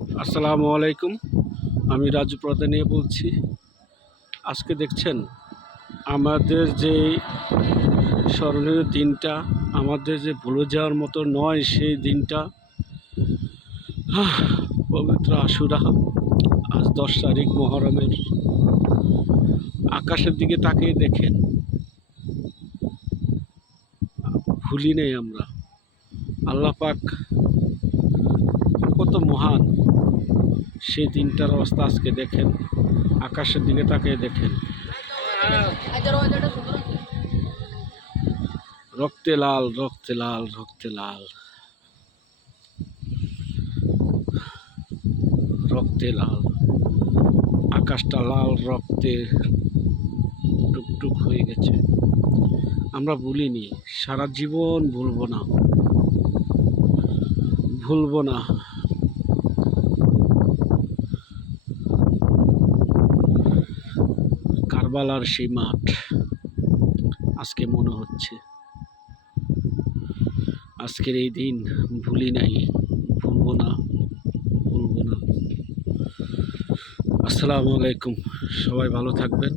আসসালামু আলাইকুম। আমি রাজু প্রধানিয়া বলছি। আজকে দেখছেন আমাদের যে স্মরণীয় দিনটা, আমাদের যে ভুলে যাওয়ার মতো নয় সেই দিনটা, পবিত্র আশুরা। আজ 10 তারিখ মুহররমের। আকাশের দিকে তাকিয়ে দেখেন, ভুলি নেই আমরা। আল্লাহ পাক কত মহান, সেই দিনটার অবস্থা আজকে দেখেন। আকাশের দিকে তাকিয়ে দেখেন, রক্তে লাল, রক্তে লাল, রক্তে লাল, রক্তে লাল। আকাশটা লাল রক্তে টুকটুক হয়ে গেছে। আমরা ভুলিনি, সারা জীবন ভুলবো না, ভুলবো না। কারবালার সেই মাঠ আজকে মনে হচ্ছে। আজকের এই দিন ভুলি নাই, ভুলবো না, ভুলবো না। আসসালামু আলাইকুম, সবাই ভালো থাকবেন।